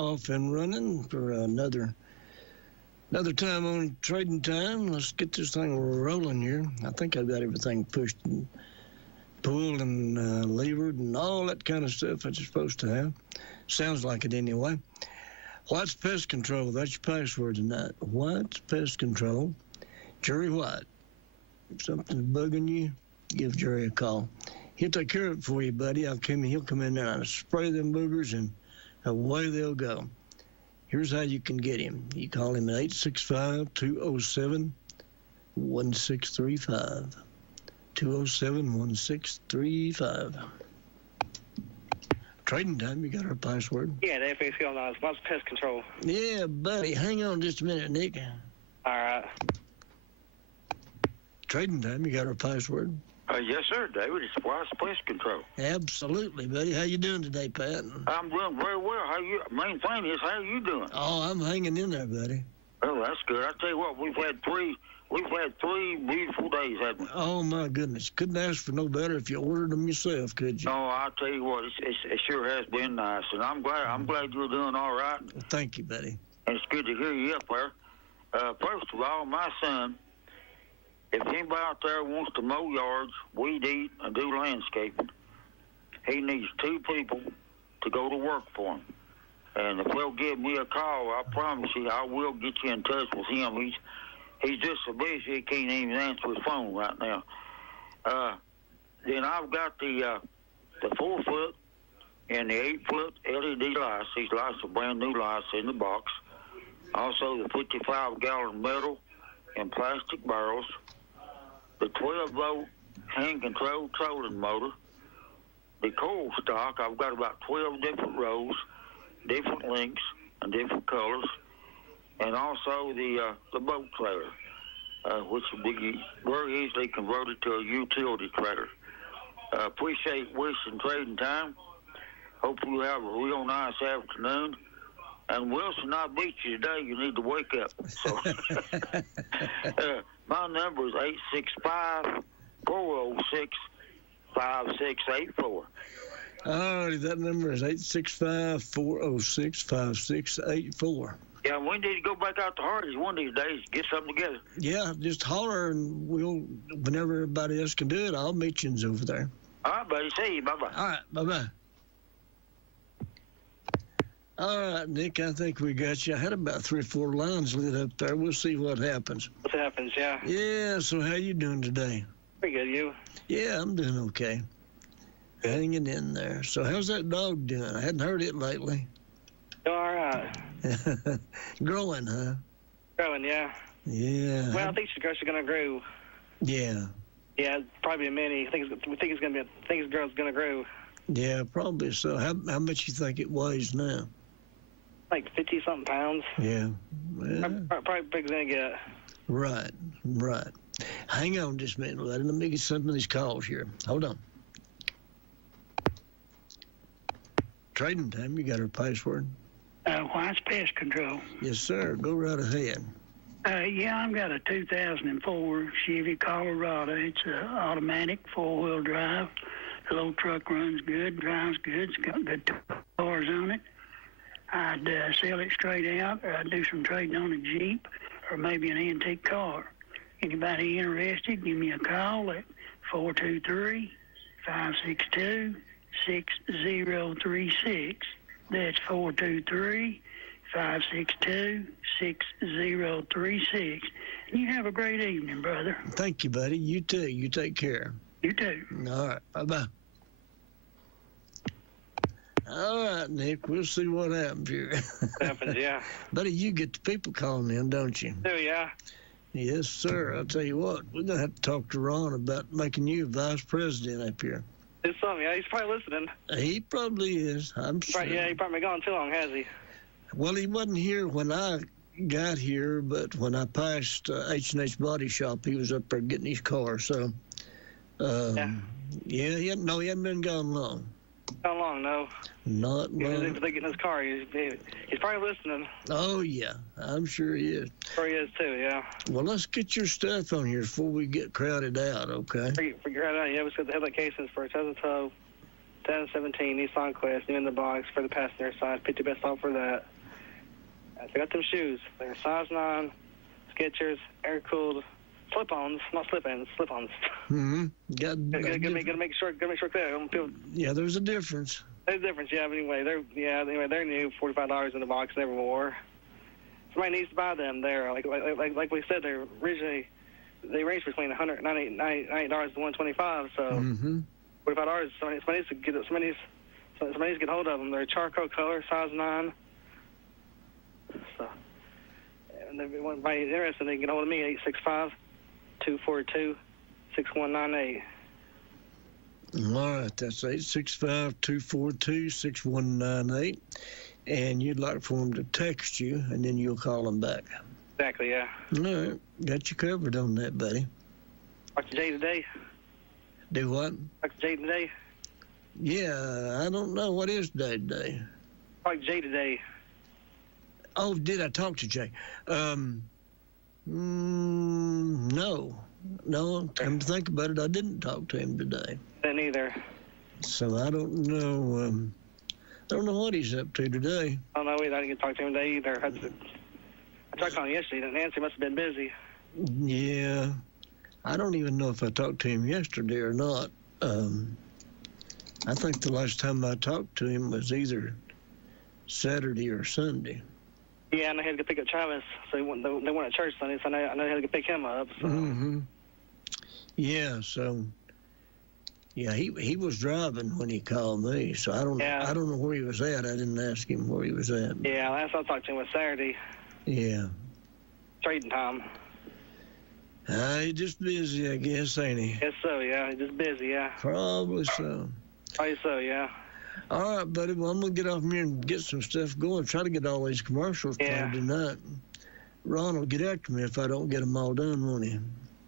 off and running for another time on Trading Time. Let's get this thing rolling here. I think I've got everything pushed and pulled and levered and all that kind of stuff that you're supposed to have. Sounds like it anyway. White's Pest Control. That's your password tonight. White's Pest Control. Jerry White. If something's bugging you, give Jerry a call. He'll take care of it for you, buddy. He'll come in there and spray them boogers, and away they'll go. Here's how you can get him. You call him at 865-207-1635. 207-1635. Trading Time, you got our password? Yeah, the FAC on us. What's Pest Control? Yeah, buddy. Hang on just a minute, Nick. All right. Trading Time, you got our password? Yes, sir, David. It's WYSH Pest Control. Absolutely, buddy. How you doing today, Pat? I'm doing very well. Main thing is, how you doing? Oh, I'm hanging in there, buddy. Oh, that's good. I tell you what, we've had three beautiful days, haven't we? Oh my goodness, couldn't ask for no better if you ordered them yourself, could you? No, I'll tell you what, it sure has been nice, and I'm glad you're doing all right. Well, thank you, buddy. And it's good to hear you up there. First of all, my son, if anybody out there wants to mow yards, weed eat, and do landscaping, he needs 2 people to go to work for him. And if they'll give me a call, I promise you, I will get you in touch with him. He's just so busy he can't even answer his phone right now. Then I've got the 4-foot and the 8-foot LED lights. These lights are brand new lights in the box. Also the 55-gallon metal and plastic barrels. The 12-volt hand-controlled trolling motor. The coil stock, I've got about 12 different rows, different lengths, and different colors. And also the boat trailer, which will be very easily converted to a utility trailer. Appreciate WYSH and Trading Time. Hope you have a real nice afternoon. And Wilson, I beat you today. You need to wake up. So, my number is 865-406-5684. All right, that number is 865-406-5684. Yeah, we need to go back out to Hardee's one of these days, get something together. Yeah, just holler, and whenever everybody else can do it, I'll meet you over there. All right, buddy. See you. Bye-bye. All right, bye-bye. All right, Nick, I think we got you. I had about 3 or 4 lines lit up there. We'll see what happens. What happens, yeah. Yeah, so how you doing today? Pretty good, you? Yeah, I'm doing okay. Hanging in there. So how's that dog doing? I hadn't heard it lately. Doing all right. Growing, huh? Growing, yeah. Yeah. Well, I think she's going to grow. Yeah. Yeah, probably a mini. We think the girl's going to grow. Yeah, probably so. How much you think it weighs now? Like 50-something pounds. Yeah. Probably big as they get. Right. Hang on just a minute. Let me get some of these calls here. Hold on. Trading Time, you got her password? White's Pest Control. Yes, sir. Go right ahead. Yeah, I've got a 2004 Chevy Colorado. It's an automatic 4-wheel drive. The little truck runs good, drives good. It's got good cars on it. I'd sell it straight out, or I'd do some trading on a Jeep or maybe an antique car. Anybody interested, give me a call at 423-562-6036. That's 423-562-6036. And you have a great evening, brother. Thank you, buddy. You too. You take care. You too. All right. Bye-bye. All right, Nick. We'll see what happens here. Happens, yeah. Buddy, you get the people calling in, don't you? Oh, yeah. Yes, sir. I'll tell you what. We're going to have to talk to Ron about making you vice president up here. It's something. Yeah, he's probably listening. He probably is. I'm sure. Right, yeah, he probably gone too long, has he? Well, he wasn't here when I got here, but when I passed H&H Body Shop, he was up there getting his car. So, yeah, he hadn't been gone long. How long, no? Not long. If they get in his car, he's probably listening. Oh, yeah. I'm sure he is. Sure he is, too, yeah. Well, let's get your stuff on here before we get crowded out, okay? Figure it out. Yeah, we said the headlight casings for a Tesla tow. 2017 Nissan Quest, new in the box for the passenger side. Picked the best off for that. I got them shoes. They're size 9, Skechers, air-cooled, slip-ons, not slip-ins, slip-ons. Mm-hmm. Gotta make sure clear. Yeah, there's a difference. There's a difference, yeah. But anyway, they're new, $45 in the box, never more. Somebody needs to buy them. They're like we said, they range between $198 to $125. So $45. Somebody needs to get hold of them. They're charcoal color, size 9. So, and if anybody interested, they can get hold of me, 865-242-6198. All right, that's 865-242-6198. And you'd like for them to text you, and then you'll call them back. Exactly, yeah. All right, got you covered on that, buddy. Talk to Jay today. Do what? Talk to Jay today. Yeah, I don't know. What is today? Talk to Jay today. Oh, did I talk to Jay? No. Come to think about it, I didn't talk to him today. Didn't either. So I don't know. I don't know what he's up to today. I don't know either. I didn't get to talk to him today either. I tried calling yesterday, and Nancy must have been busy. Yeah. I don't even know if I talked to him yesterday or not. I think the last time I talked to him was either Saturday or Sunday. Yeah, and I had to go pick up Travis. So they weren't at church Sunday, so I know I had to go pick him up. So. Mm-hmm. Yeah, so... Yeah, he was driving when he called me, so I don't know where he was at. I didn't ask him where he was at. Yeah, last I talked to him was Saturday. Yeah. Trading time. He's just busy, I guess, ain't he? Yes, so, yeah. He's just busy, yeah. Probably so. Probably so, yeah. All right, buddy. Well, I'm going to get off here and get some stuff going. Try to get all these commercials played tonight. Ron will get after me if I don't get them all done, won't he?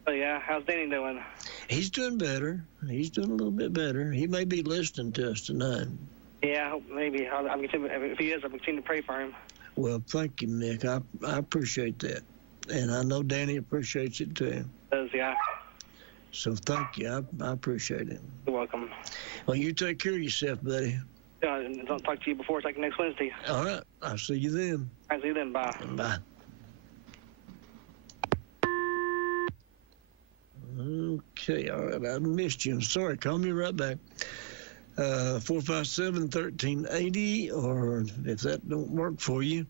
Oh, yeah. How's Danny doing? He's doing better. He's doing a little bit better. He may be listening to us tonight. Yeah, I hope maybe. If he is, I'll continue to pray for him. Well, thank you, Nick. I appreciate that. And I know Danny appreciates it, too. Does, yeah. So thank you. I appreciate it. You're welcome. Well, you take care of yourself, buddy. Don't talk to you before it's like next Wednesday. All right. I'll see you then. All right, see you then. Bye. Bye. Okay, all right. I missed you. I'm sorry. Call me right back. 457-1380, or if that don't work for you,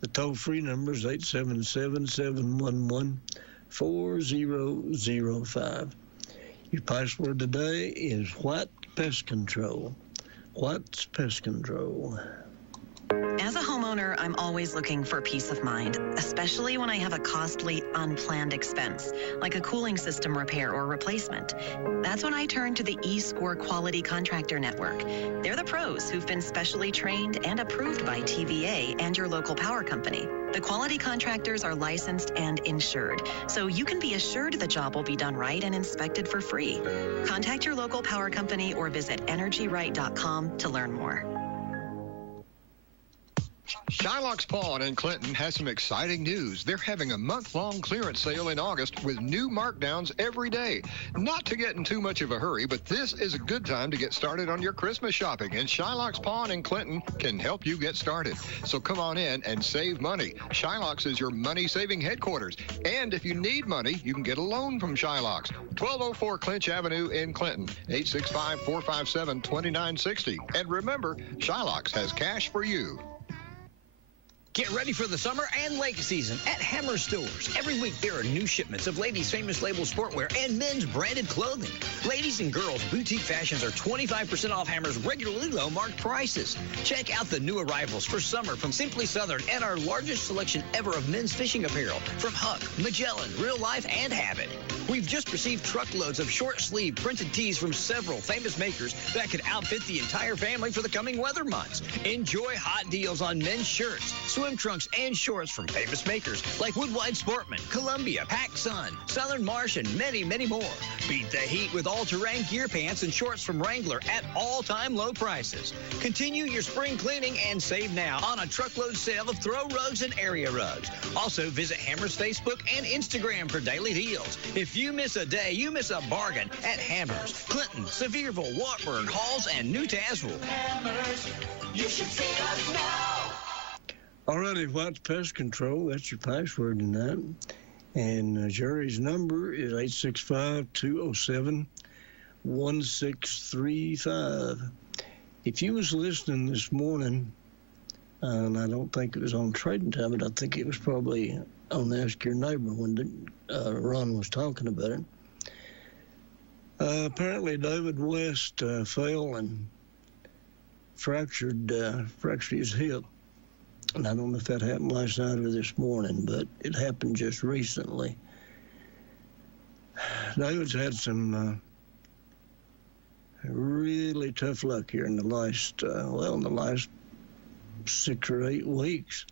the toll-free number is 877-711-4005. Your password today is White Pest Control. White's Pest Control. As a homeowner, I'm always looking for peace of mind, especially when I have a costly, unplanned expense, like a cooling system repair or replacement. That's when I turn to the eScore Quality Contractor Network. They're the pros who've been specially trained and approved by TVA and your local power company. The quality contractors are licensed and insured, so you can be assured the job will be done right and inspected for free. Contact your local power company or visit energyright.com to learn more. Shylock's Pawn in Clinton has some exciting news. They're having a month-long clearance sale in August with new markdowns every day. Not to get in too much of a hurry, but this is a good time to get started on your Christmas shopping, and Shylock's Pawn in Clinton can help you get started. So come on in and save money. Shylock's is your money-saving headquarters. And if you need money, you can get a loan from Shylock's. 1204 Clinch Avenue in Clinton, 865-457-2960. And remember, Shylock's has cash for you. Get ready for the summer and lake season at Hammer Stores. Every week there are new shipments of ladies' famous label sportwear and men's branded clothing. Ladies and girls' boutique fashions are 25% off Hammer's regularly low marked prices. Check out the new arrivals for summer from Simply Southern and our largest selection ever of men's fishing apparel from Huck, Magellan, Real Life, and Habit. We've just received truckloads of short sleeve printed tees from several famous makers that could outfit the entire family for the coming weather months. Enjoy hot deals on men's shirts, swim trunks, and shorts from famous makers like Woodwide Sportman, Columbia, PacSun, Southern Marsh, and many, many more. Beat the heat with all-terrain gear pants and shorts from Wrangler at all-time low prices. Continue your spring cleaning and save now on a truckload sale of throw rugs and area rugs. Also, visit Hammer's Facebook and Instagram for daily deals. If you miss a day, you miss a bargain at Hammer's, Clinton, Sevierville, Wartburg, Halls, and New Tazewell. Hammers, you should see us now. Alrighty, White's Pest Control, that's your password tonight. And Jerry's number is 865-207-1635. If you was listening this morning, and I don't think it was on Trading Time, but I think it was probably on Ask Your Neighbor when Ron was talking about it. Apparently David West fell and fractured his hip. And I don't know if that happened last night or this morning, but it happened just recently. David's had some really tough luck here in the last 6 or 8 weeks.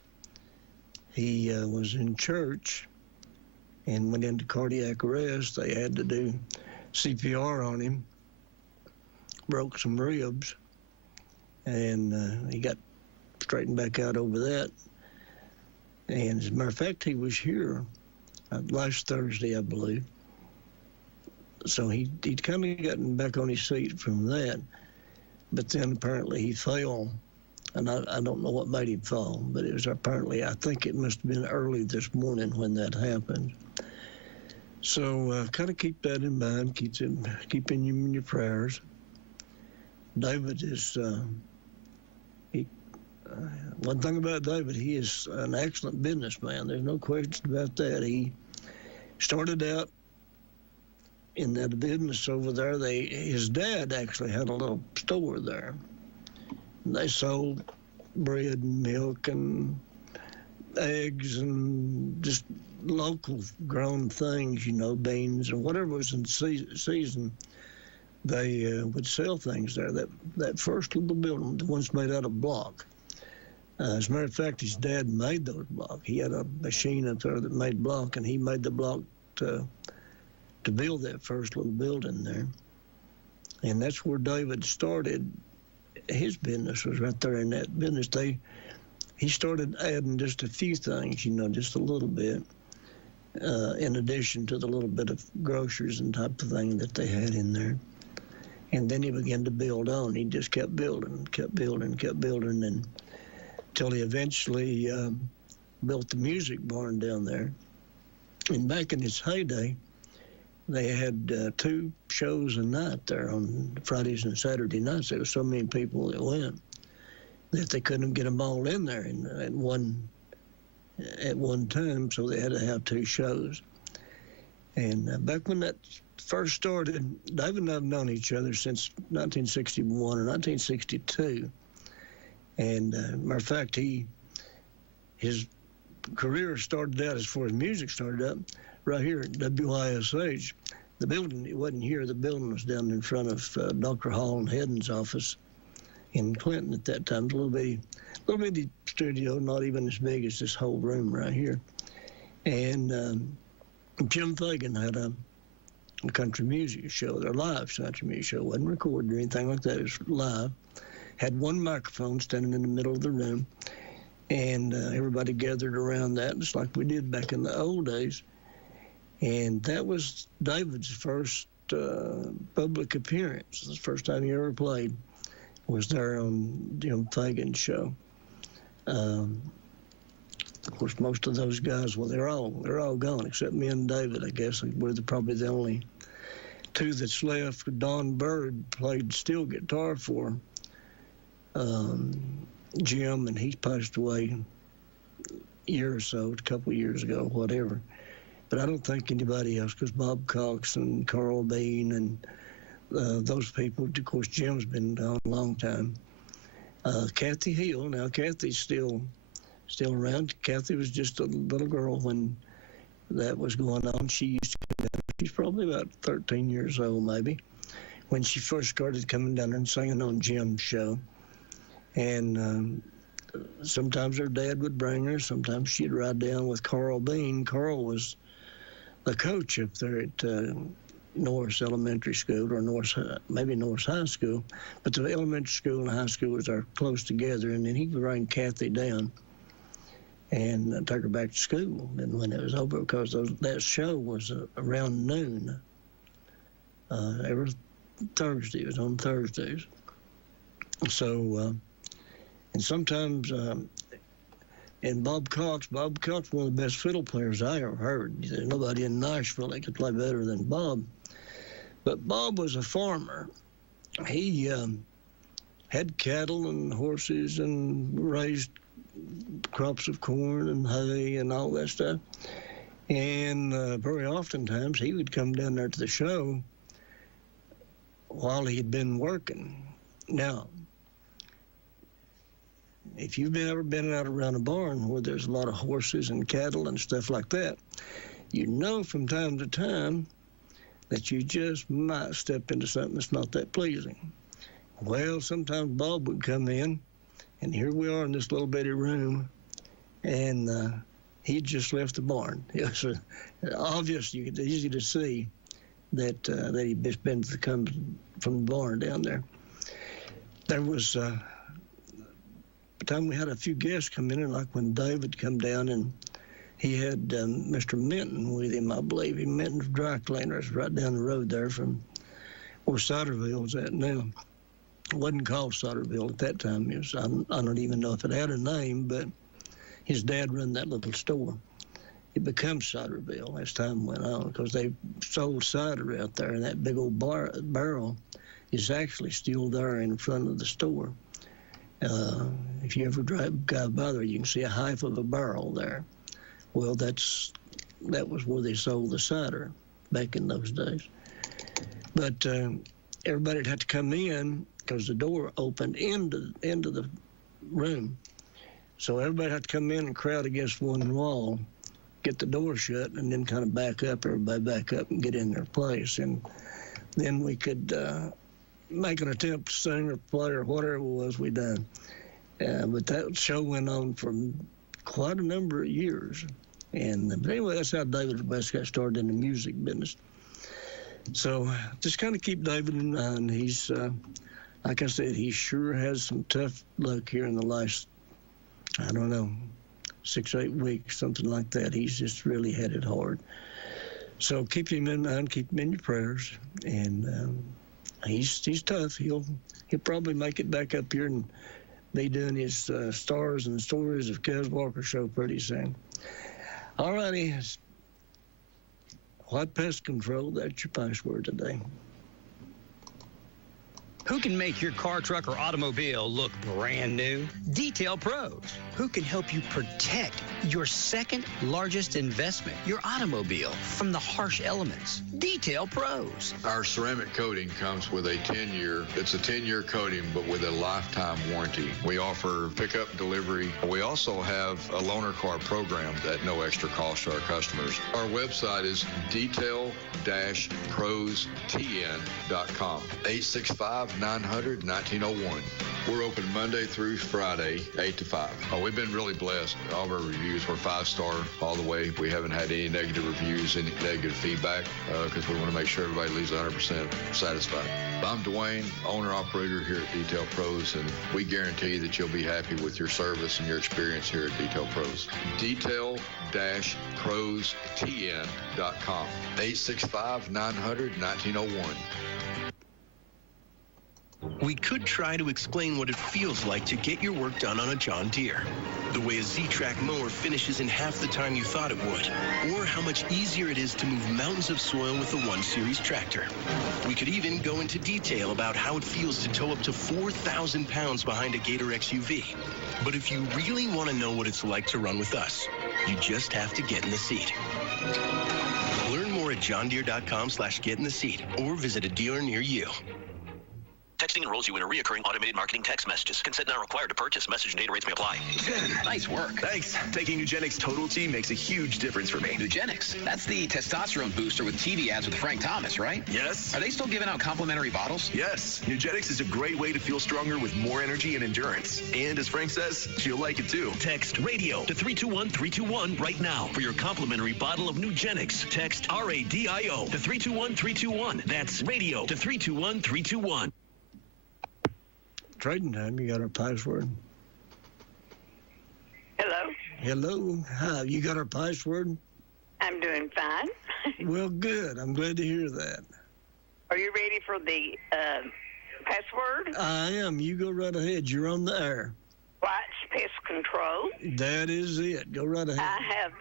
He was in church and went into cardiac arrest. They had to do CPR on him, broke some ribs, and he got straightened back out over that. And as a matter of fact, he was here last Thursday, I believe. So he'd kind of gotten back on his feet from that. But then apparently he fell. And I don't know what made him fall, but it was apparently, I think it must have been early this morning when that happened. So kind of keep that in mind, keeping him in your prayers. David is, one thing about David, he is an excellent businessman. There's no question about that. He started out in that business over there. His dad actually had a little store there. They sold bread and milk and eggs and just local grown things, beans or whatever was in season. They would sell things there. That first little building, the ones made out of block. As a matter of fact, his dad made those blocks. He had a machine up there that made block, and he made the block to build that first little building there. And that's where David started. His business was right there in that business. He started adding just a few things, just a little bit, in addition to the little bit of groceries and type of thing that they had in there. And then he began to build on. He just kept building, and until he eventually built the music barn down there. And back in his heyday, they had 2 shows a night there on Fridays and Saturday nights. There were so many people that went that they couldn't get them all in there at one time, so they had to have 2 shows. And back when that first started, David and I have known each other since 1961 or 1962. And matter of fact, his career started out, as far as music started out, right here at WYSH. The building, it wasn't here. The building was down in front of Dr. Hall and Hedden's office in Clinton at that time. A little bitty studio, not even as big as this whole room right here. And Jim Fagan had a country music show, their live country music show. It wasn't recorded or anything like that. It was live. Had one microphone standing in the middle of the room, and everybody gathered around that, just like we did back in the old days. And that was David's first public appearance. The first time he ever played was there on Jim Fagan's show. Of course, most of those guys, well, they're all gone except me and David. I guess we're probably the only 2 that's left. Don Bird played steel guitar for Jim, and he's passed away a year or so, a couple of years ago, whatever. But I don't think anybody else, because Bob Cox and Carl Bean and those people, of course, Jim's been gone a long time. Kathy Hill, now Kathy's still around. Kathy was just a little girl when that was going on. She used to come down. She's probably about 13 years old, maybe, when she first started coming down there and singing on Jim's show. And sometimes her dad would bring her. Sometimes she'd ride down with Carl Bean. Carl was the coach up there at Norris Elementary School or maybe Norris High School, but the elementary school and high school are close together, and then he would bring Kathy down and take her back to school. And when it was over, because that show was around noon every Thursday. It was on Thursdays. So, and sometimes, and Bob Cox one of the best fiddle players I ever heard. There's nobody in Nashville that could play better than Bob. But Bob was a farmer. He had cattle and horses and raised crops of corn and hay and all that stuff. And very oftentimes he would come down there to the show while he'd been working. Now, if you've ever been out around a barn where there's a lot of horses and cattle and stuff like that, you know from time to time that you just might step into something that's not that pleasing. Well, sometimes Bob would come in, and here we are in this little bitty room, and he'd just left the barn. It was obvious, easy to see that he'd just been to come from the barn down there. There was the time we had a few guests come in, and like when David come down, and he had Mr. Minton with him, I believe. Minton's dry cleaners right down the road there from where Solderville's at now. It wasn't called Solderville at that time. It was, I don't even know if it had a name, but his dad run that little store. It became Solderville as time went on, because they sold cider out there, and that big old barrel is actually still there in front of the store. If you ever drive by there, you can see a half of a barrel there. Well, that was where they sold the cider back in those days. But everybody'd have to come in because the door opened into the room. So everybody had to come in and crowd against one wall, get the door shut, and then kind of back up, everybody back up and get in their place. And then we could make an attempt to sing or play or whatever it was we done. But that show went on for quite a number of years. But anyway, that's how David West got started in the music business. So just kind of keep David in mind. He's, like I said, he sure has some tough luck here in the last, 6 or 8 weeks, something like that. He's just really had it hard. So keep him in mind, keep him in your prayers. And he's tough. He'll probably make it back up here and be doing his Stars and Stories of Cuz Walker show pretty soon. All righty. White Pest Control, that's your password today. Who can make your car, truck, or automobile look brand new? Detail Pros. Who can help you protect your second largest investment, your automobile, from the harsh elements? Detail Pros. Our ceramic coating comes with a 10-year coating, but with a lifetime warranty. We offer pickup delivery. We also have a loaner car program at no extra cost to our customers. Our website is detail-pros-tn.com. 865-900-1901. We're open Monday through Friday, 8 to 5. We've been really blessed. All of our reviews were 5-star all the way. We haven't had any negative reviews, any negative feedback, because we want to make sure everybody leaves 100% satisfied. I'm Dwayne, owner-operator here at Detail Pros, and we guarantee that you'll be happy with your service and your experience here at Detail Pros. Detail-pros-tn.com. 865-900-1901. We could try to explain what it feels like to get your work done on a John Deere. The way a Z-Track mower finishes in half the time you thought it would. Or how much easier it is to move mountains of soil with a 1 Series tractor. We could even go into detail about how it feels to tow up to 4,000 pounds behind a Gator XUV. But if you really want to know what it's like to run with us, you just have to get in the seat. Learn more at johndeere.com/get-in-the-seat or visit a dealer near you. Texting enrolls you in a recurring automated marketing text messages. Consent not required to purchase. Message and data rates may apply. Nice work. Thanks. Taking Nugenix Total T makes a huge difference for me. Nugenix, that's the testosterone booster with TV ads with Frank Thomas, right? Yes. Are they still giving out complimentary bottles? Yes. Nugenix is a great way to feel stronger with more energy and endurance. And as Frank says, you'll like it too. Text radio to 321-321 right now for your complimentary bottle of Nugenix. Text RADIO to 321-321. That's radio to 321-321. Trading time, you got our password? Hello? Hello. Hi, you got our password? I'm doing fine. Well, good. I'm glad to hear that. Are you ready for the password? I am. You go right ahead. You're on the air. WYSH Pest Control. That is it. Go right ahead. I have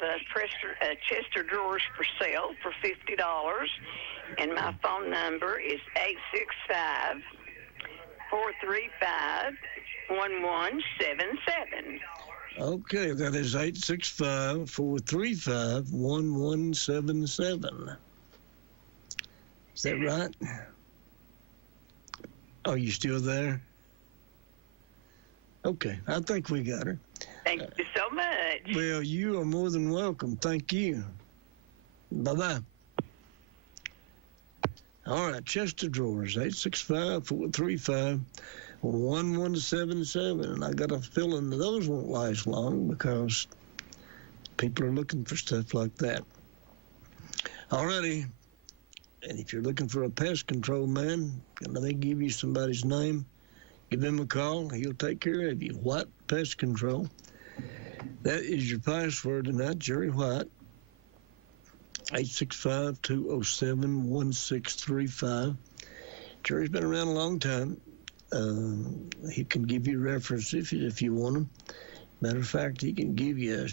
Chester drawers for sale for $50, and my phone number is 865-435-1177. Okay, that is 865-435-1177. Is that right? Are you still there? Okay, I think we got her. Thank you so much. Well, you are more than welcome. Thank you. Bye-bye. All right, Chester Drawers, 865-435-1177. And I got a feeling that those won't last long because people are looking for stuff like that. All righty. And if you're looking for a pest control man, let me give you somebody's name. Give him a call. He'll take care of you. White Pest Control. That is your password tonight, Jerry White. 865-207-1635. Jerry's been around a long time. He can give you references if you want them. Matter of fact, he can give you a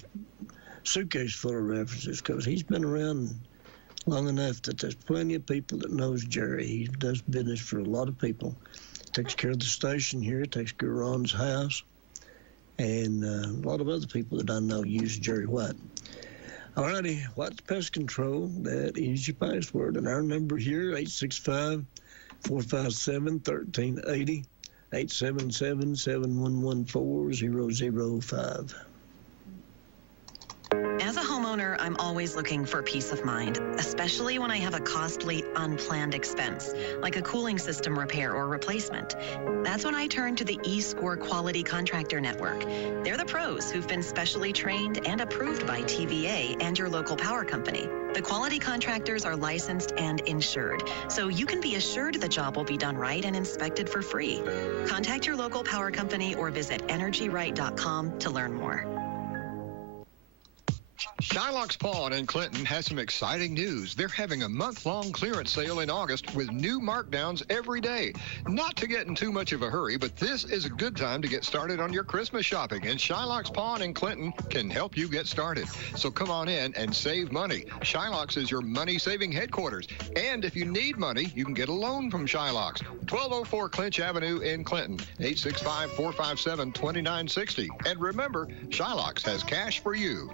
suitcase full of references because he's been around long enough that there's plenty of people that knows Jerry. He does business for a lot of people. Takes care of the station here, takes care of Ron's house, and a lot of other people that I know use Jerry White. All righty, White's Pest Control, that is your password. And our number here, 865-457-1380, 877-711-4005. As a homeowner, I'm always looking for peace of mind, especially when I have a costly, unplanned expense, like a cooling system repair or replacement. That's when I turn to the eScore Quality Contractor Network. They're the pros who've been specially trained and approved by TVA and your local power company. The quality contractors are licensed and insured, so you can be assured the job will be done right and inspected for free. Contact your local power company or visit energyright.com to learn more. Shylock's Pawn in Clinton has some exciting news. They're having a month-long clearance sale in August with new markdowns every day. Not to get in too much of a hurry, but this is a good time to get started on your Christmas shopping, and Shylock's Pawn in Clinton can help you get started. So come on in and save money. Shylock's is your money-saving headquarters. And if you need money, you can get a loan from Shylock's. 1204 Clinch Avenue in Clinton, 865-457-2960. And remember, Shylock's has cash for you.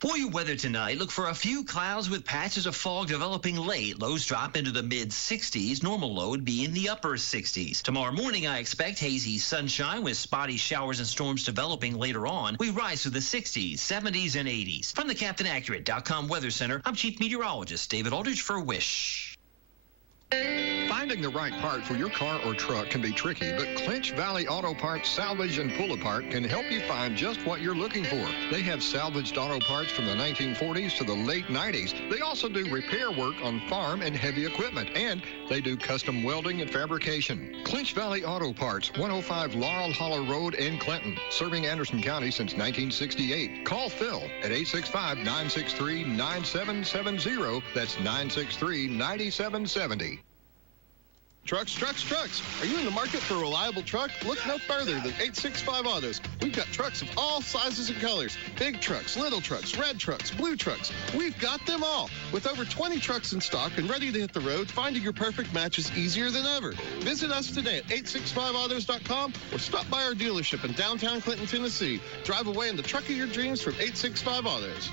For your weather tonight, look for a few clouds with patches of fog developing late. Lows drop into the mid-60s. Normal low would be in the upper 60s. Tomorrow morning, I expect hazy sunshine with spotty showers and storms developing later on. We rise to the 60s, 70s, and 80s. From the CaptainAccurate.com Weather Center, I'm Chief Meteorologist David Aldridge for WYSH. Finding the right part for your car or truck can be tricky, but Clinch Valley Auto Parts Salvage and Pull Apart can help you find just what you're looking for. They have salvaged auto parts from the 1940s to the late 90s. They also do repair work on farm and heavy equipment, and they do custom welding and fabrication. Clinch Valley Auto Parts, 105 Laurel Hollow Road in Clinton, serving Anderson County since 1968. Call Phil at 865-963-9770. That's 963-9770. Trucks. Are you in the market for a reliable truck? Look no further than 865 Autos. We've got trucks of all sizes and colors. Big trucks, little trucks, red trucks, blue trucks. We've got them all. With over 20 trucks in stock and ready to hit the road, finding your perfect match is easier than ever. Visit us today at 865autos.com or stop by our dealership in downtown Clinton, Tennessee. Drive away in the truck of your dreams from 865 Autos.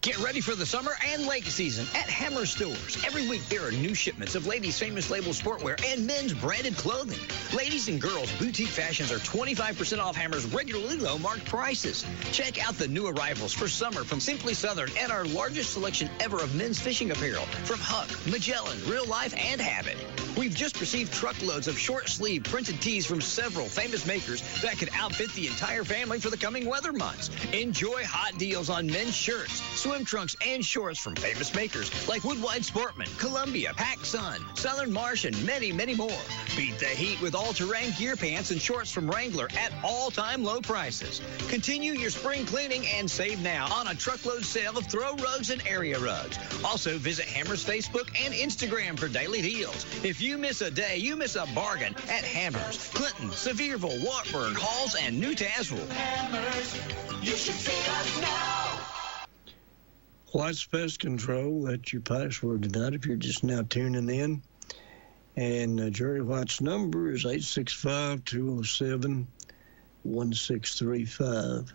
Get ready for the summer and lake season at Hammer Stores. Every week there are new shipments of ladies' famous label sportwear and men's branded clothing. Ladies and girls' boutique fashions are 25% off Hammer's regularly low marked prices. Check out the new arrivals for summer from Simply Southern and our largest selection ever of men's fishing apparel from Huck, Magellan, Real Life, and Habit. We've just received truckloads of short-sleeve printed tees from several famous makers that could outfit the entire family for the coming weather months. Enjoy hot deals on men's shirts, swim trunks, and shorts from famous makers like Woodwide Sportman, Columbia, PacSun, Southern Marsh, and many, many more. Beat the heat with all-terrain gear pants and shorts from Wrangler at all-time low prices. Continue your spring cleaning and save now on a truckload sale of throw rugs and area rugs. Also, visit Hammer's Facebook and Instagram for daily deals. If you miss a day, you miss a bargain at Hammers, Clinton, Sevierville, Wartburg, Halls, and New Tazewell. Hammers, you should see us now. White's Pest Control, that's your password tonight if you're just now tuning in. And Jerry White's number is 865-207-1635.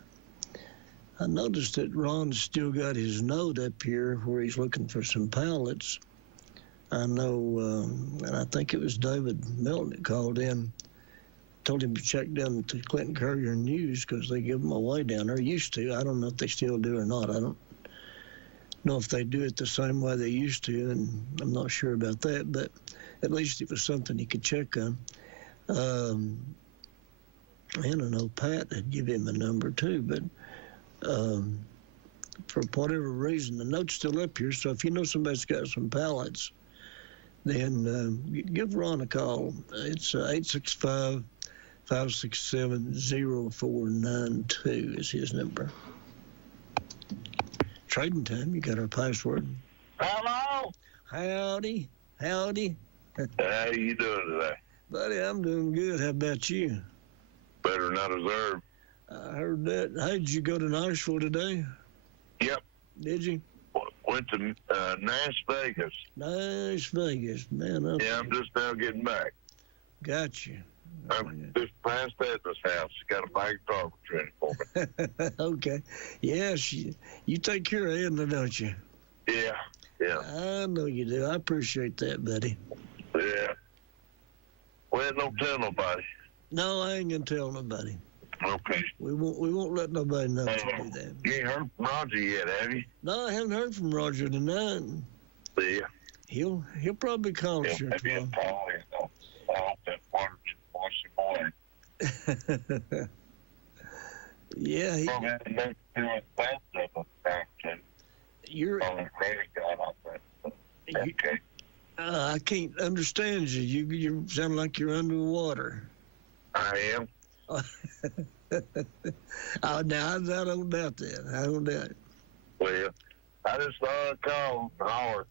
I noticed that Ron's still got his note up here where he's looking for some pallets. I know, and I think it was David Milton that called in, told him to check down the Clinton Courier News because they give them away down there. Used to. I don't know if they still do or not. I don't know if they do it the same way they used to, and I'm not sure about that, but at least it was something he could check on. And I know Pat had give him a number too, but for whatever reason, the note's still up here, so if you know somebody's got some pallets, then give Ron a call. It's 865-567-0492 is his number. Trading time, you got our password. Hello? Howdy. How you doing today? Buddy, I'm doing good. How about you? Better than I deserve. I heard that. Hey, did you go to Nashville today? Yep. Did you? Went to Las Vegas. Las Vegas, man. Yeah, I'm just now getting back. Got you. I'm just past Edna's house. She got a bag of garbage ready for me. Okay. Yes, you take care of Edna, don't you? Yeah. I know you do. I appreciate that, buddy. Yeah. Well, don't tell nobody. No, I ain't gonna tell nobody. Okay. We won't let nobody know to do that. You ain't heard from Roger yet, have you? No, I haven't heard from Roger tonight. Yeah. He'll probably call us here tomorrow. I hope that water gets washed away. Yeah, I can't understand you. You sound like you're underwater. I am. Now, I don't doubt that. I don't doubt it. Well, I just thought I'd call and holler.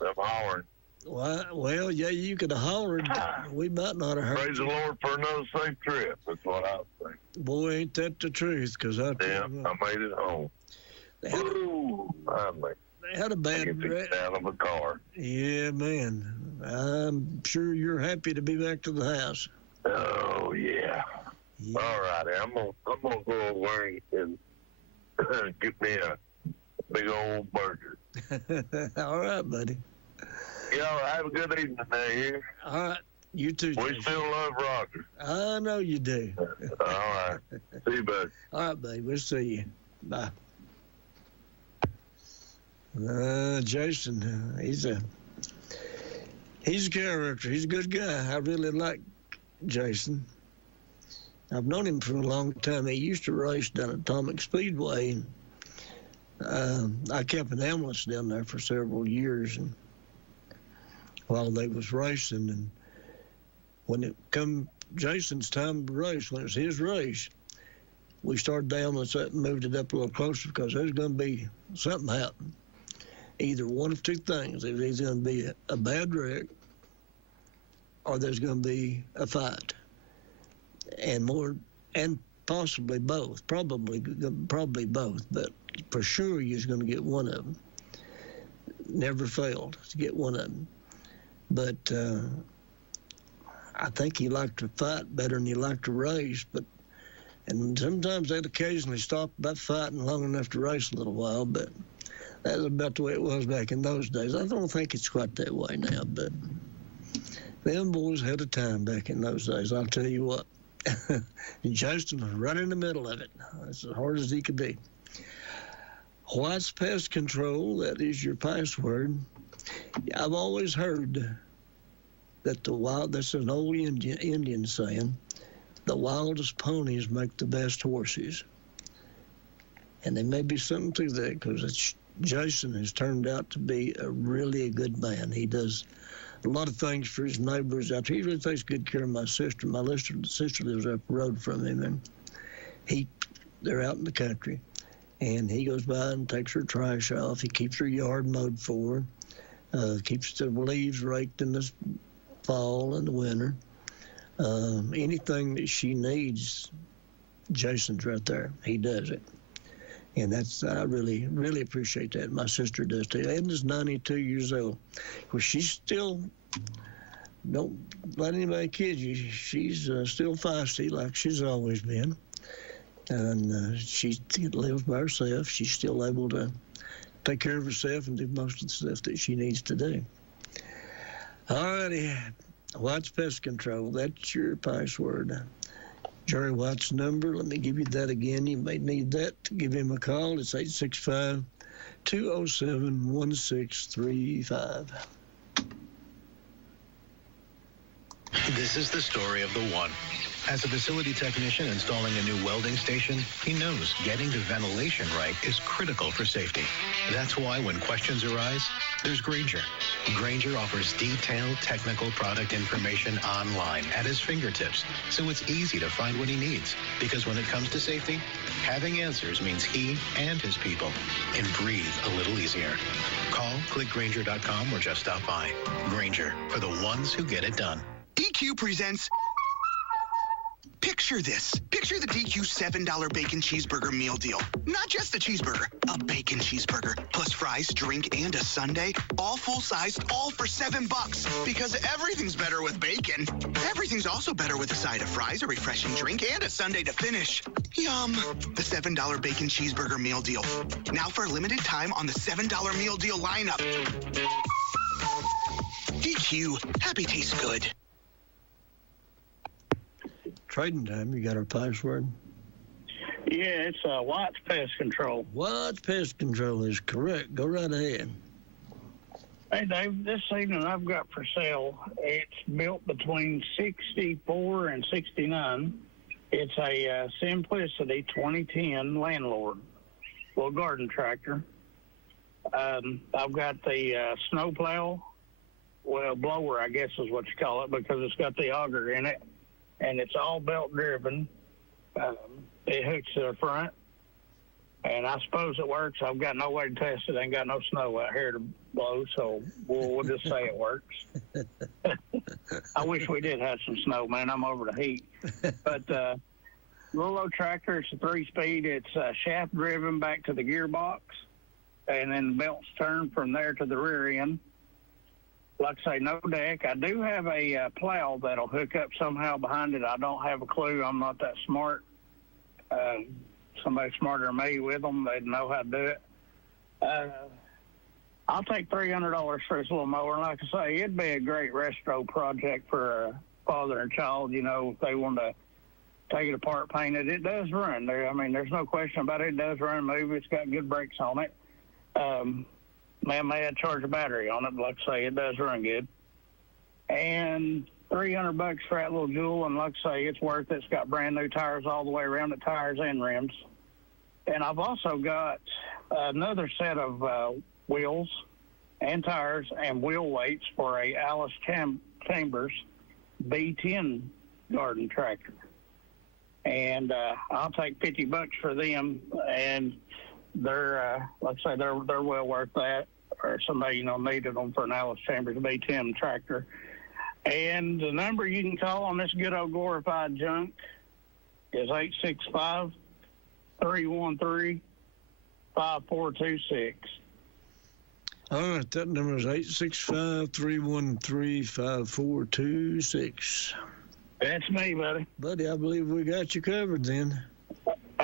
I'm hollering. Well, yeah, you could have hollered, but we might not have heard. Praise the Lord for another safe trip. That's what I was thinking. Boy, ain't that the truth? Because I made it home. They had a bad wreck. Out of a car. Yeah, man. I'm sure you're happy to be back to the house. Oh yeah. All righty, I'm gonna go over and get me a big old burger. All right, buddy. Y'all have a good evening there here. All right. You too. We still love Roger. I know you do. All right. See you, buddy. All right, buddy. We'll see you. Bye. Jason, he's a character. He's a good guy. I really like Jason. I've known him for a long time. He used to race down at Atomic Speedway. I kept an ambulance down there for several years, and while they was racing, and when it come Jason's time to race, when it was his race, we started the ambulance up and moved it up a little closer because there's going to be something happen. Either one of two things. There's either going to be a bad wreck or there's going to be a fight. And possibly both. Probably both, but for sure you're going to get one of them. Never failed to get one of them. But I think he liked to fight better than he liked to race, but And sometimes they'd occasionally stop about fighting long enough to race a little while, but that's about the way it was back in those days. I don't think it's quite that way now, but them boys had a time back in those days, I'll tell you what. And Justin was right in the middle of it. That's as hard as he could be. White's Pest Control, that is your password. I've always heard that that's an old Indian saying, the wildest ponies make the best horses. And there may be something to that, because Jason has turned out to be a really good man. He does a lot of things for his neighbors out there. He really takes good care of my sister. My sister lives up the road from him, and they're out in the country. And he goes by and takes her trash off. He keeps her yard mowed for her, keeps the leaves raked in the fall and the winter. Anything that she needs, Jason's right there. He does it. And I really, really appreciate that. My sister does too. Edna's 92 years old. Well, she's still, don't let anybody kid you, she's still feisty like she's always been. And she lives by herself. She's still able to take care of herself and do most of the stuff that she needs to do. All righty. White's Pest Control, that's your password. Jerry White's number, let me give you that again. You may need that to give him a call. It's 865-207-1635. This is the story of the one. As a facility technician installing a new welding station, he knows getting the ventilation right is critical for safety. That's why when questions arise, there's Grainger. Grainger offers detailed technical product information online at his fingertips, so it's easy to find what he needs. Because when it comes to safety, having answers means he and his people can breathe a little easier. Call, click Grainger.com, or just stop by. Grainger, for the ones who get it done. DQ presents... Picture this. Picture the DQ $7 bacon cheeseburger meal deal. Not just a cheeseburger, a bacon cheeseburger, plus fries, drink, and a sundae. All full-sized, all for $7. Because everything's better with bacon. Everything's also better with a side of fries, a refreshing drink, and a sundae to finish. Yum. The $7 bacon cheeseburger meal deal. Now for a limited time on the $7 meal deal lineup. DQ. Happy tastes good. Trading time, you got our password? Yeah, it's White's Pest Control. White's Pest Control is correct. Go right ahead. Hey, Dave, this evening I've got for sale, it's built between 64 and 69. It's a Simplicity 2010 Landlord, little garden tractor. I've got the snowplow, blower, I guess is what you call it, because it's got the auger in it. And it's all belt driven. It hooks to the front, and I suppose it works. I've got no way to test it. Ain't got no snow out here to blow, so we'll just say it works. I wish we did have some snow, man. I'm over the heat. But little old tractor, it's a 3-speed. It's shaft driven back to the gearbox, and then the belts turn from there to the rear end. Like I say, no deck. I do have a plow that'll hook up somehow behind it. I don't have a clue. I'm not that smart. Somebody smarter than me with them, they'd know how to do it. I'll take $300 for this little mower. And like I say, it'd be a great resto project for a father and child, you know, if they want to take it apart, paint it. It does run. There's no question about it. It does run and move. It's got good brakes on it. Man may have to charge a battery on it, but like I say, it does run good. And $300 for that little jewel, and like I say, it's worth it. It's got brand new tires all the way around it, tires and rims. And I've also got another set of wheels and tires and wheel weights for a Alice Chambers B10 garden tractor. And I'll take $50 for them, and they're like I say, they're well worth that. Or somebody, needed them for an Alice Chambers B10 tractor. And the number you can call on this good old glorified junk is 865-313-5426. All right, that number is 865-313-5426. That's me, buddy. Buddy, I believe we got you covered then.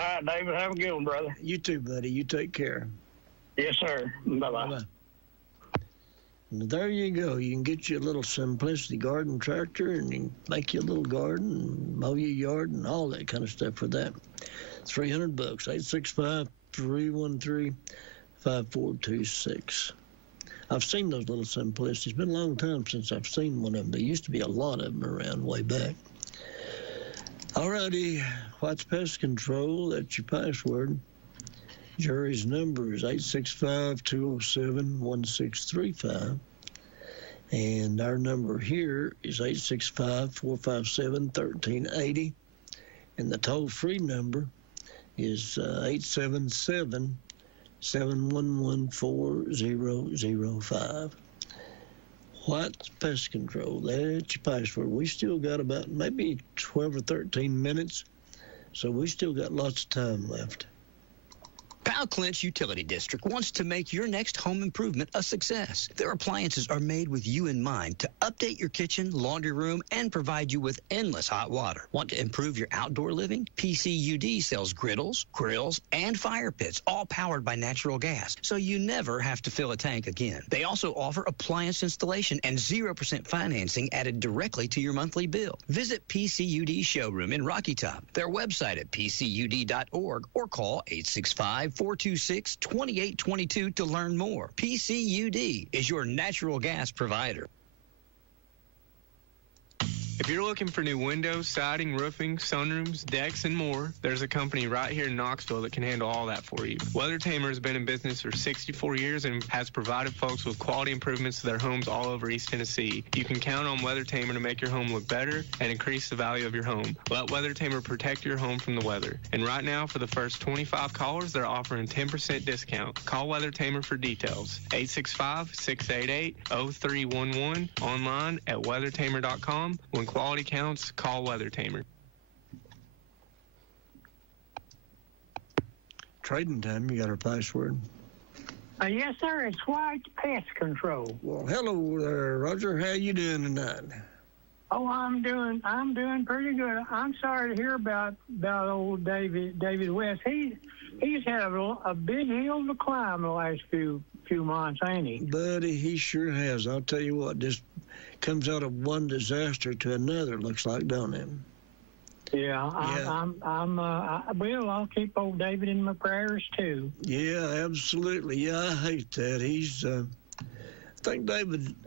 All right, David. Have a good one, brother. You too, buddy. You take care. Yes, sir. Bye-bye. Bye-bye. And there you go. You can get you a little Simplicity garden tractor, and you can make you a little garden, and mow your yard, and all that kind of stuff for that. $300. 865-313-5426. I've seen those little Simplicities. It's been a long time since I've seen one of them. There used to be a lot of them around way back. Alrighty, White's Pest Control, that's your password. Jerry's number is 865-207-1635. And our number here is 865-457-1380. And the toll-free number is 877-711-4005. White's Pest Control, that's your password. We still got about maybe 12 or 13 minutes, so we still got lots of time left. Powell Clinch Utility District wants to make your next home improvement a success. Their appliances are made with you in mind to update your kitchen, laundry room, and provide you with endless hot water. Want to improve your outdoor living? PCUD sells griddles, grills, and fire pits, all powered by natural gas, so you never have to fill a tank again. They also offer appliance installation and 0% financing added directly to your monthly bill. Visit PCUD Showroom in Rocky Top, their website at pcud.org, or call 865-426-2822 to learn more. PCUD is your natural gas provider. If you're looking for new windows, siding, roofing, sunrooms, decks, and more, there's a company right here in Knoxville that can handle all that for you. WeatherTamer has been in business for 64 years and has provided folks with quality improvements to their homes all over East Tennessee. You can count on WeatherTamer to make your home look better and increase the value of your home. Let WeatherTamer protect your home from the weather. And right now, for the first 25 callers, they're offering 10% discount. Call WeatherTamer for details. 865-688-0311. Online at weathertamer.com. When quality counts, call WeatherTamer. Trading time, you got our password. Yes, sir. It's White Pest Control. Well, hello there, Roger. How you doing tonight? Oh, I'm doing pretty good. I'm sorry to hear about old David WYSH. He's had a big hill to climb the last few months, ain't he? Buddy, he sure has. I'll tell you what, just comes out of one disaster to another, looks like, don't it? Yeah. I'll keep old David in my prayers too. Yeah, absolutely. Yeah, I hate that. He's, I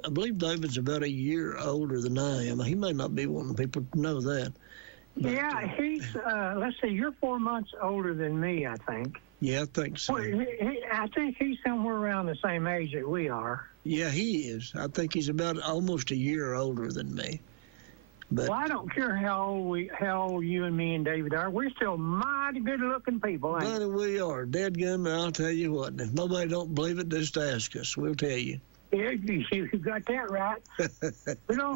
believe David's about a year older than I am. He may not be wanting people to know that. But, yeah, he's, let's see, you're 4 months older than me, I think. Yeah, I think so. Well, I think he's somewhere around the same age that we are. Yeah, he is. I think he's about almost a year older than me. But, well, I don't care how old you and me and David are. We're still mighty good-looking people, ain't we? We are. Dadgum, I'll tell you what. If nobody don't believe it, just ask us. We'll tell you. Yeah, you got that right.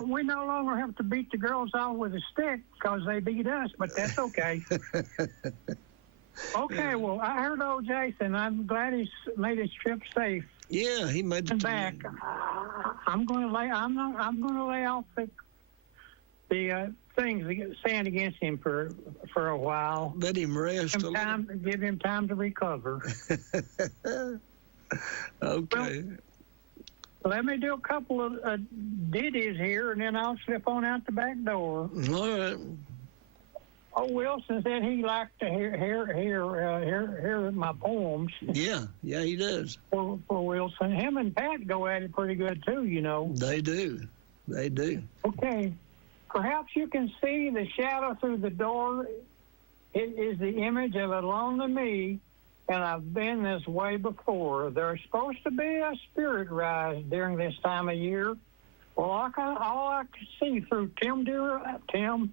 We no longer have to beat the girls off with a stick because they beat us, but that's okay. Okay, well, I heard old Jason. I'm glad he's made his trip safe. Yeah, he made it back. I'm going to lay off the things that stand against him for a while. Let him rest Give him time to recover. Okay. Well, let me do a couple of ditties here, and then I'll slip on out the back door. All right. Oh, Wilson said he liked to hear my poems. Yeah, he does. For Wilson, him and Pat go at it pretty good too, you know. They do. Okay. Perhaps you can see the shadow through the door. It is the image of a lonely me, and I've been this way before. There's supposed to be a spirit rise during this time of year. Well, all I can see through tear-dimmed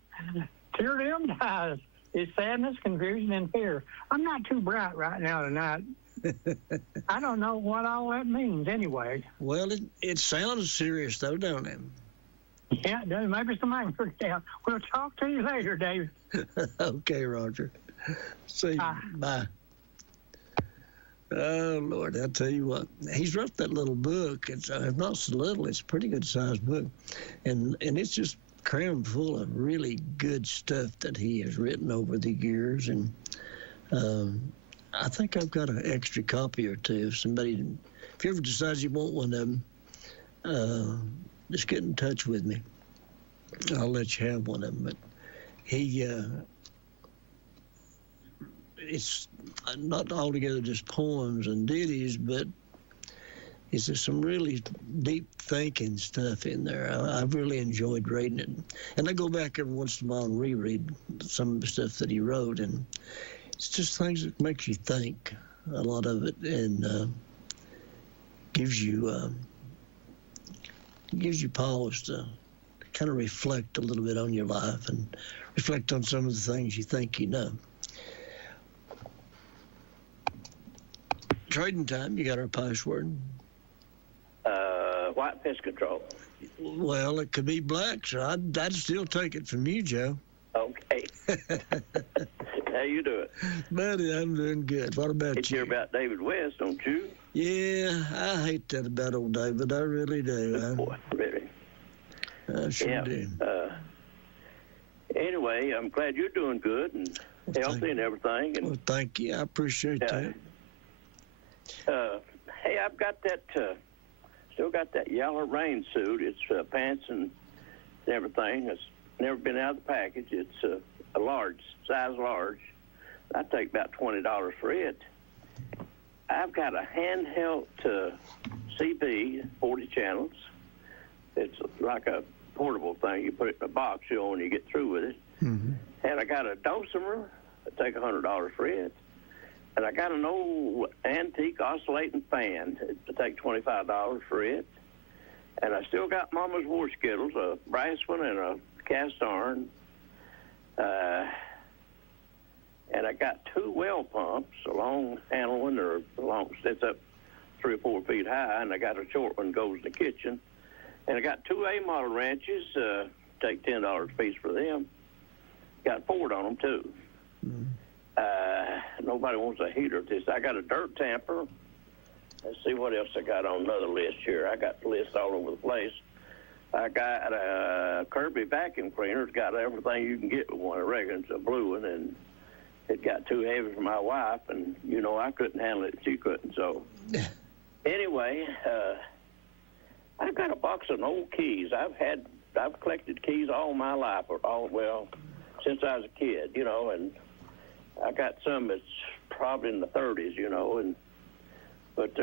eyes is sadness, confusion, and fear. I'm not too bright right now tonight. I don't know what all that means anyway. Well, it sounds serious, though, don't it? Yeah, it does. Maybe somebody can figure it out. We'll talk to you later, David. Okay, Roger. See you. Bye. Oh, Lord, I'll tell you what. He's wrote that little book. It's not so little. It's a pretty good-sized book. And it's just crammed full of really good stuff that he has written over the years. And I think I've got an extra copy or two. If you ever decides you want one of them, just get in touch with me. I'll let you have one of them. But it's not altogether just poems and ditties, but it's just some really deep thinking stuff in there. I've really enjoyed reading it. And I go back every once in a while and reread some of the stuff that he wrote, and it's just things that makes you think, a lot of it, and gives you pause to kind of reflect a little bit on your life and reflect on some of the things you think you know. Trading Time, you got our password? White pest control. Well, it could be black, so I'd still take it from you, Joe. Okay. How you doing? Buddy, I'm doing good. What about you? You hear about David West, don't you? Yeah, I hate that about old David. I really do. Boy, really? I sure do. Anyway, I'm glad you're doing good and healthy and everything. And, well, thank you. I appreciate that. Hey, I've got that, still got that yellow rain suit. It's pants and everything. It's never been out of the package. It's a large, size large. I take about $20 for it. I've got a handheld CB, 40 channels. It's like a portable thing. You put it in a box, when you get through with it. Mm-hmm. And I got a dosimer. I take $100 for it. And I got an old antique oscillating fan. I take $25 for it. And I still got Mama's War Skittles, a brass one and a cast iron. And I got two well pumps, a long handle one, or a long, sits up 3 or 4 feet high, and I got a short one goes in the kitchen. And I got 2 A model ranches, take $10 a piece for them. Got Ford on them, too. Mm-hmm. Nobody wants a heater at this. I got a dirt tamper. Let's see what else I got on another list here. I got the list all over the place. I got a Kirby vacuum cleaner. It's got everything you can get with one. I reckon it's a blue one, and it got too heavy for my wife, and, I couldn't handle it, and she couldn't. So, anyway, I've got a box of old keys. I've collected keys all my life, since I was a kid, and I got some that's probably in the 30s, but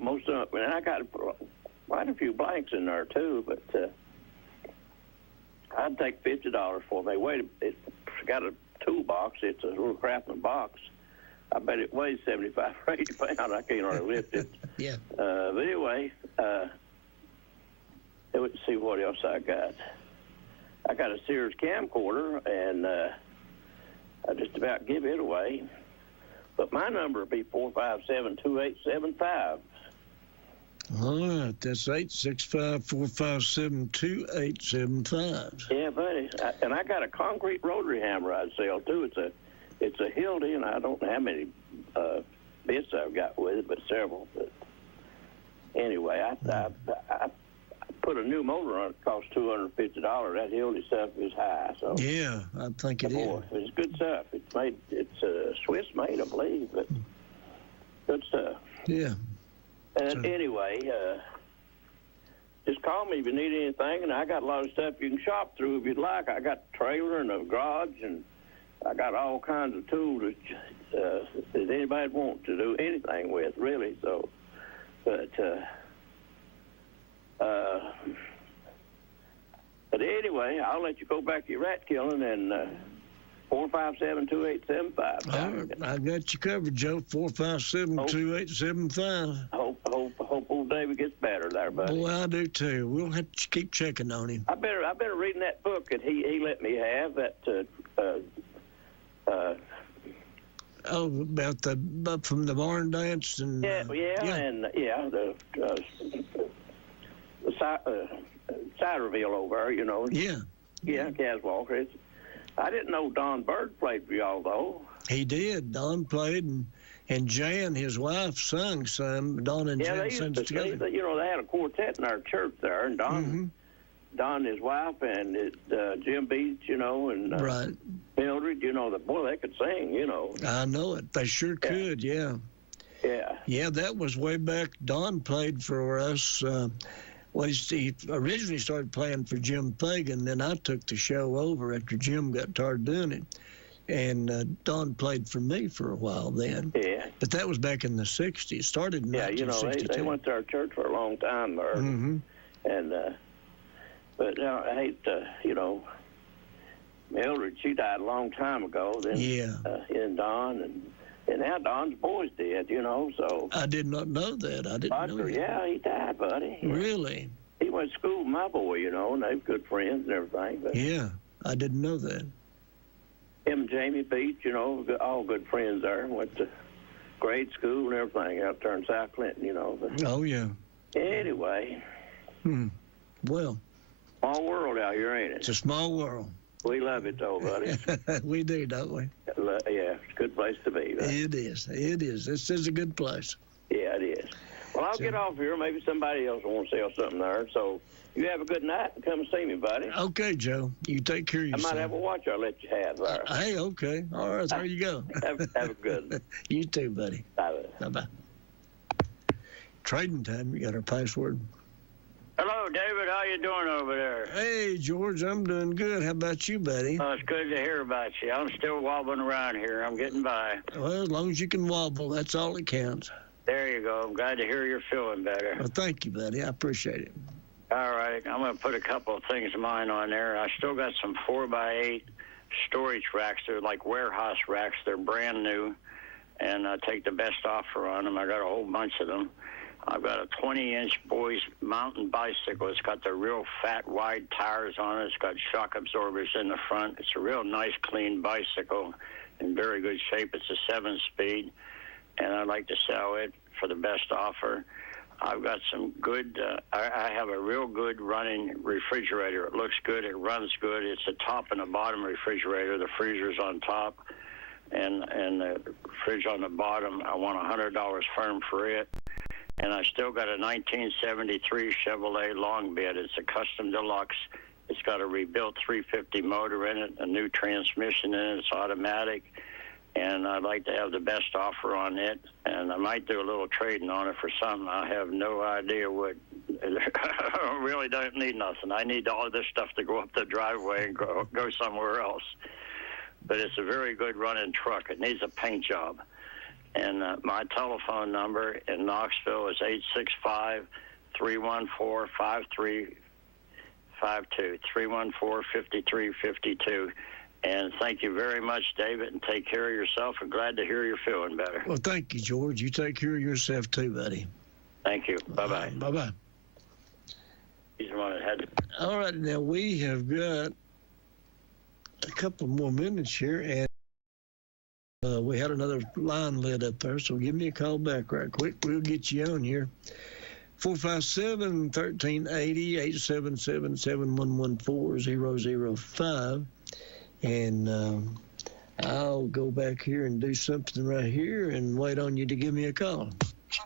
most of them, and I got quite a few blanks in there too, but I'd take $50 for them. It's got a toolbox. It's a little craftsman box. I bet it weighs 75 or 80 pounds. I can't hardly lift it. Yeah. But anyway, let's see what else I got. I got a Sears camcorder, and I just about give it away. But my number would be 457-2875. All right, that's 865-457-2875. Yeah, buddy. And I got a concrete rotary hammer I'd sell, too. It's a Hildy, and I don't know how many bits I've got with it, but several. But anyway, I put a new motor on it. It cost $250. That Hildy stuff is high. So yeah, I think it is. It's good stuff. It's Swiss made, I believe, but good stuff. Yeah. And anyway, just call me if you need anything, and I got a lot of stuff you can shop through if you'd like. I got a trailer and a garage, and I got all kinds of tools that anybody want to do anything with, really. So, but anyway, I'll let you go back to your rat killing, and 457-2875. All right, I got you covered, Joe. 457-2875. Hope old David gets better there, buddy. Boy, I do too. We'll have to keep checking on him. I've been reading that book that he let me have. That about from the barn dance and the Ciderville over there, Yeah, Caswalker. I didn't know Don Bird played for y'all, though. He did. Don played, and Jan, his wife, sung some. Don and Jan sang together. They had a quartet in our church there, and Don Don and his wife and Jim Beach, and right. Mildred, they could sing, I know it. They sure could, yeah. Yeah. Yeah, that was way back. Don played for us. He originally started playing for Jim Fagan, then I took the show over after Jim got tired doing it. And Don played for me for a while then. Yeah. But that was back in the 60s. Started in 1962. They went to our church for a long time there. Mm-hmm. And, but I hate, Mildred, she died a long time ago. Then, and Don, and now Don's boy's dead, so. I did not know that. I didn't know that. Yeah, he died, buddy. Really? He went to school with my boy, and they were good friends and everything. But yeah, I didn't know that. Him and Jamie Beach, all good friends there. Went to grade school and everything out there in South Clinton, But oh, yeah. Anyway. Well. Small world out here, ain't it? It's a small world. We love it, though, buddy. We do, don't we? Yeah, it's a good place to be. Right? It is. It is. This is a good place. Yeah, it is. Well, I'll get off here. Maybe somebody else will want to sell something there. So you have a good night and come see me, buddy. Okay, Joe. You take care of yourself. I might have a watch I'll let you have there. Hey, okay. All right, there you go. have a good one. You too, buddy. Bye-bye. Bye-bye. Trading time. You got our password. Hello, David. How you doing over there? Hey, George. I'm doing good. How about you, buddy? It's good to hear about you. I'm still wobbling around here. I'm getting by. Well, as long as you can wobble, that's all that counts. There you go. I'm glad to hear you're feeling better. Well, thank you, buddy. I appreciate it. All right. I'm going to put a couple of things of mine on there. I still got some 4x8 storage racks. They're like warehouse racks. They're brand new, and I take the best offer on them. I got a whole bunch of them. I've got a 20-inch boys mountain bicycle. It's got the real fat, wide tires on it. It's got shock absorbers in the front. It's a real nice, clean bicycle in very good shape. It's a 7-speed, and I'd like to sell it for the best offer. I've got some good, I have a real good running refrigerator. It looks good. It runs good. It's a top and a bottom refrigerator. The freezer's on top, and the fridge on the bottom. I want $100 firm for it. And I still got a 1973 Chevrolet long bed. It's a custom deluxe. It's got a rebuilt 350 motor in it, a new transmission in it. It's automatic. And I'd like to have the best offer on it. And I might do a little trading on it for something. I have no idea what. I really don't need nothing. I need all of this stuff to go up the driveway and go somewhere else. But it's a very good running truck. It needs a paint job. And my telephone number in Knoxville is 865-314-5352, 314-5352. And thank you very much, David, and take care of yourself. I'm glad to hear you're feeling better. Well, thank you, George. You take care of yourself too, buddy. Thank you. Bye-bye. Bye-bye. He's the one that had it. All right, now we have got a couple more minutes here, and we had another line lit up there, so give me a call back right quick. We'll get you on here. 457-1380, 877-711-4005. And I'll go back here and do something right here and wait on you to give me a call.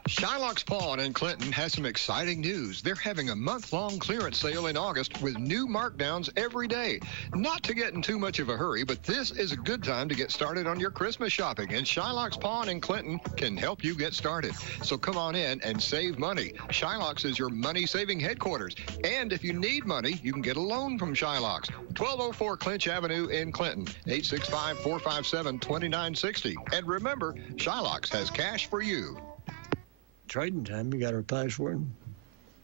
Shylock's Pawn in Clinton has some exciting news. They're having a month-long clearance sale in August with new markdowns every day. Not to get in too much of a hurry, but this is a good time to get started on your Christmas shopping, and Shylock's Pawn in Clinton can help you get started. So come on in and save money. Shylock's is your money-saving headquarters. And if you need money, you can get a loan from Shylock's. 1204 Clinch Avenue in Clinton, 865-457-2960. And remember, Shylock's has cash for you. Trading time. You got our password?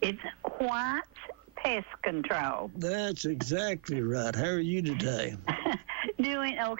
It's White's Pest Control. That's exactly right. How are you today? Doing okay.